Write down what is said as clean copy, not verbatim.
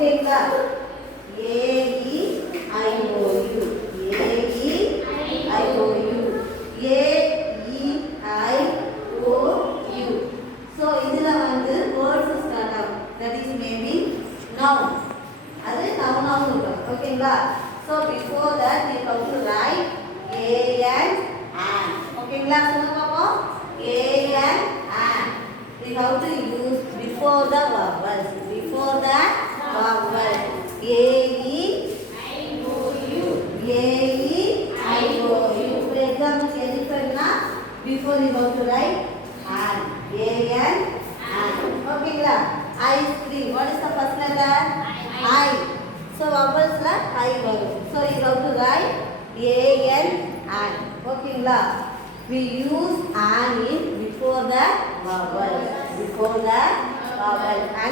ஓகேங்களா? A-E-I-O-U, A-E-I-O-U, A-E-I-O-U. So இதுல வந்து words start ஆகும். That is maybe noun. அது noun இருக்கும். ஓகேங்களா? So before that we have to write a and an. ஓகேங்களா? சொல்லுங்க பாப்போம். A and an. We have to use before the vowels. Before the vowel. A-E-I-O-U. A-E-I-O-U. For example, elephant before you have to write an. A and an. ஓகேங்களா? Ice cream. What is the first letter? I. So vowels la I வரும். So you have to write a n an. ஓகேங்களா? We use an in before the vowel. Before the vowel.